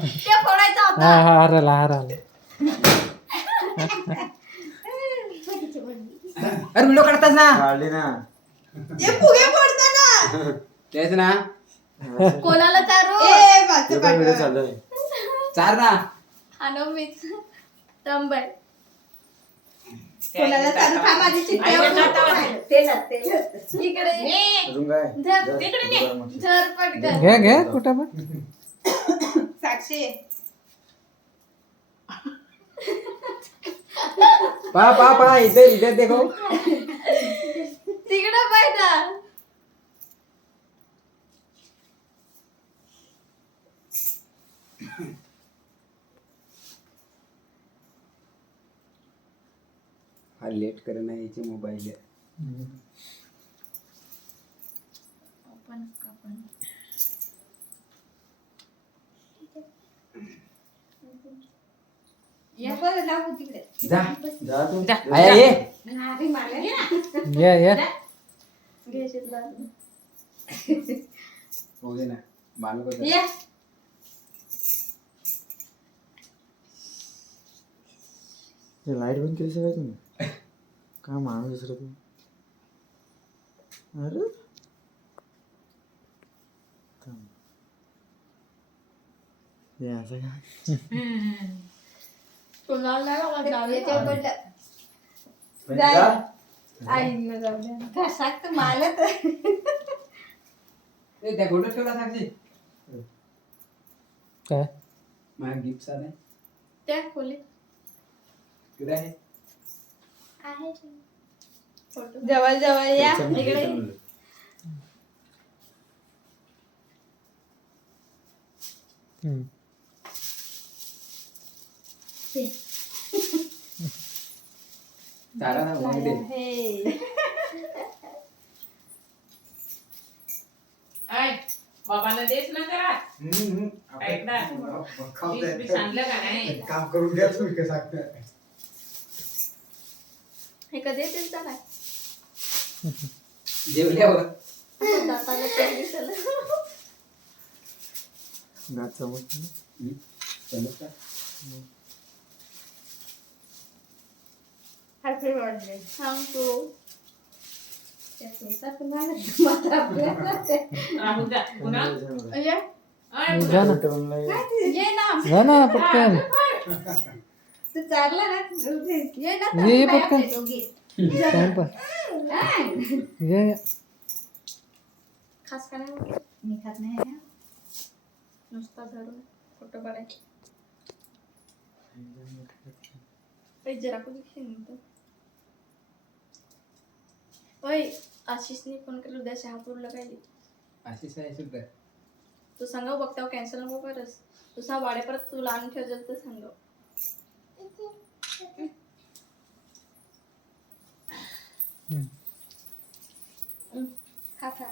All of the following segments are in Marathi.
ते फोडायचा हा होता. हा हरला हरला अरे व्हिडिओ काढतास ना काढली ना ते फुगे फोडताना. तेच ना कोणाला चारू? ते पण व्हिडिओ चालू आहे चार ना हानो मीच तंबय. कोणाला चालू खा माझी चिठ्ठी इकडे अजून काय धर. तिकडे ने. झर पटकन. घे घे कुठं पण साक्षी पा इधर इधर देखो तिकडे पाहिजे. हा लेट करना याची मोबाईल जा जा तू आया ये ये घ्यायचे हो गए ना बाल को ये. लाईट बंद केली सगळं तुम्ही काय माणूस दुसरं तू अरे थांब. हे असं काय कोणाला नाही बघा. आईनं जाऊ द्या. घसात मला तर ए त्या फोटो ठेवला साक्षी काय माझा गिफ्ट आलाय त्या खोलीत कुठे आहे आहे फोटो. जवळ जवळ या इकडे. हम्म. चारा ना मग दे बाबांना देच ना करा ऐक ना मी सांगलं का नाही काम करून द्या तुम्ही काय सांगता हे कधी येतील तर काय जेवल्यावर दाताला तेल दिसलं. नाच समजतं ना? समजता हॅपी बर्थडे सांगतो. राहून जा पुन्हा ये. अय, जा ना कुठं बनलंय? ये ना. जा ना पटकन तू चारला ना ये ना. ये पटकन टाइमपास ये खास का नाही मी खात नाही ना. नुसता धरून फोटो काढायचे. जरा कुठे खेळतो. ओय आशिषने फोन केला उद्या शहापूरला काय आशिष आहे सुद्धा तू सांगा बघता कॅन्सल नको करस. तू सांग वाडे परत तुला आणून ठेवजल तर सांग. खा खा.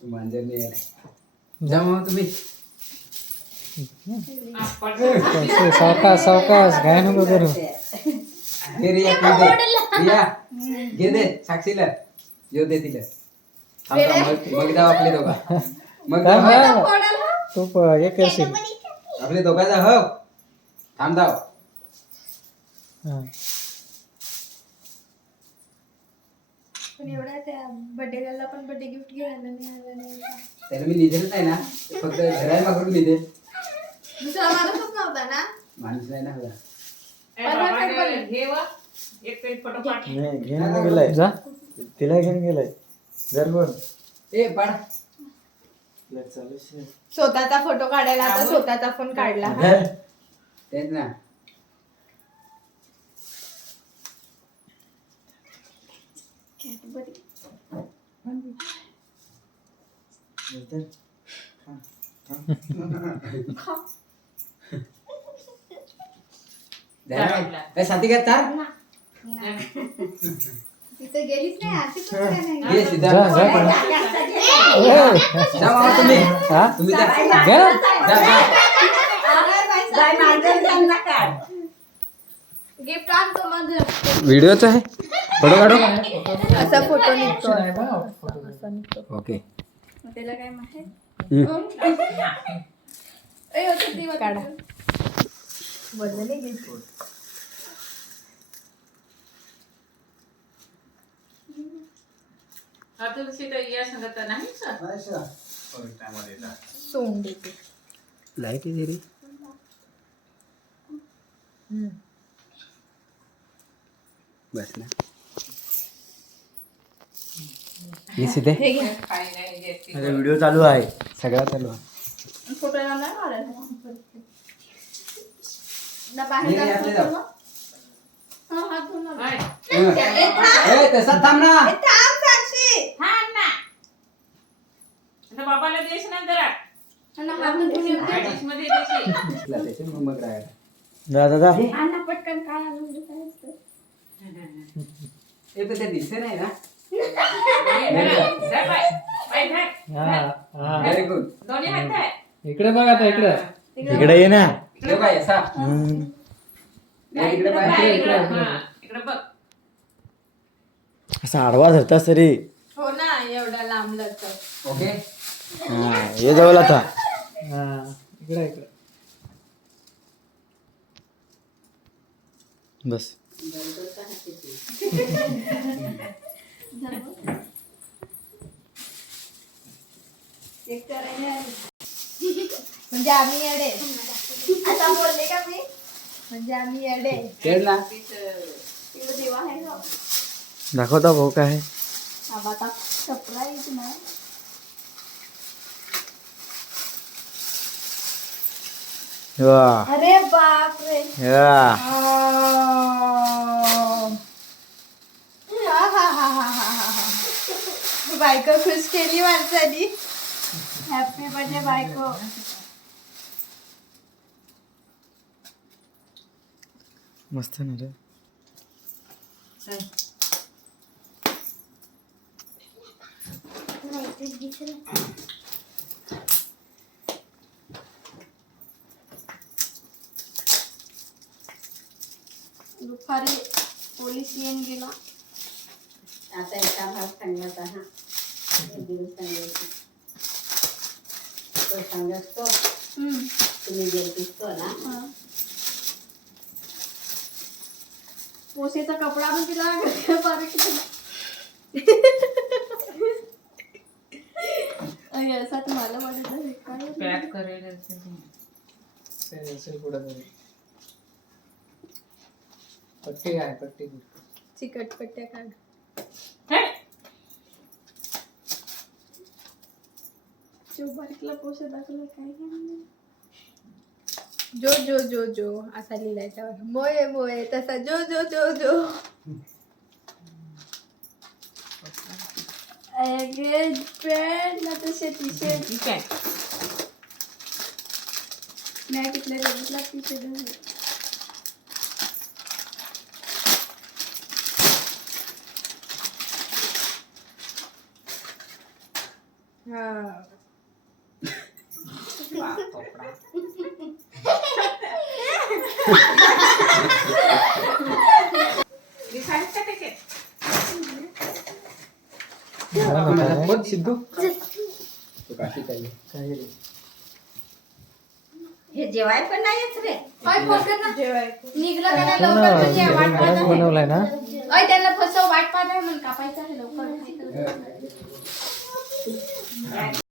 मांजर नाही आला जा मग तुम्ही सावकाश सावकाश काय नको करू घे रिया रिया घे दे साक्षीला येऊ दे तिला मग जाऊ आपले दोघा मग थांब जाऊ. हा. तू हे करशील आपले दोघांचा हो थांब जाऊ हा. पण एवढा त्या बर्थडे गर्लला पण बर्थडे गिफ्ट घ्यायला मिळालं नाही. त्याला मी लिहिलेलंच नाही ना फक्त घराय मागून लिहिले दुसरा माणूसच नव्हता ना. माणूस नाही ना हवा ए, बाबांना हे व एक तरी फोटो पाठ नाही घेऊन गेलाय जा तिला घेऊन गेलाय जर कोण ए पाड चालू आहे. स्वतःचा फोटो काढायला आता स्वतःचा फोन काढला धर. तेच ना धर. साथी काय तार तिथे गेलीच नाही आरती पण काय नाही. ये सीधा जा जा पण. ए, जा मामा तुम्ही हा तुम्ही जा घे ना. जा गिफ्ट आणतो माझं. व्हिडिओच आहे फोटो काढू असा फोटो निघतो नाही बा, फोटो. ओके त्याला काय माहित हम्म. ए, होतं ती वाटतं. काढा. बदलले गिफ्ट तुलसी तर या सांगत नाही सर सोंग देते. लाईट आहे रे बस ना हे सीधे हे घे. खाई नाही घेत ती. अरे व्हिडिओ चालू आहे. सगळा चालू आहे. फोटो नाही मारायचा. ना हे बाहेर घे, जायचं आतले होतं जाऊ. ना? हा, हात धुवून आलो. होय. ए तसा थांब ना थांब साक्षी. हा ना आता बाबाला देश ना जरा आणि हात धुवून येतो. डिश मध्ये देशील. दिसला त्याचे मग राहायला जा दादा. आणि पटकन काय आलं म्हणजे काय असतं? हे तर ते दिसते नाही ना धर बाय. बाय धर. हा हा व्हेरी गुड दोन्ही हात धर. इकडे बघ आता इकडे इकडे ये ना. हे बाय असा हम्म. नाही, इकडे बाय, पाय इकडं. हा, इकडं बघ. असा आडवा धरतास तरी. हो ना एवढा लांबला तर. ओके हा ये जवळ आता. हा इकडे इकडे बस. एक करायला आली. म्हणजे आम्ही येडे. आता बोलले का मी? म्हणजे आम्ही येडे. खेळ ना तिकडे देवा आहे ना. दाखवता भाऊ काय आहे? हा, आता सरप्राईज ना. वा. अरे बाप रे. या. बायको खुश केली माणसानी. हॅपी बर्थडे बायको. मस्त ना रे. दुपारी पोलीस येऊन गेला. आता एका भाग सांगत हा एक दिवस सांगायची तो सांगत तो तुम्ही गेलतीस तो ना पोसेचा कपडा पण तिला बारीक असा तुम्हाला वाटत आहे काय? पॅक करेल असेल. ते असेल कुठेतरी पट्टी आहे पट्टी चिकट पट्ट्या काढ. हे? शिव बारीकला पोसे दाखवला काय काय जो जो जो जो असा लिहिलाय त्यावर. मोये मोये तसा जो जो जो जो. अगे पॅन्ट ना तर शेती शेत ठीक आहे. नाही तिथल्या जगतला पिशे धरले. हा दिसायला का त्याचे? बोल सिद्धू तो काशी काही हे जेवाय पण नाहीच रे. काय फोन कर ना निघलं का नाही हो लवकर म्हणजे वाट पाहत आहे. बनवलाय ना अय त्याला फसव वाट पाहत आहे म्हणून कापायचं आहे लवकर.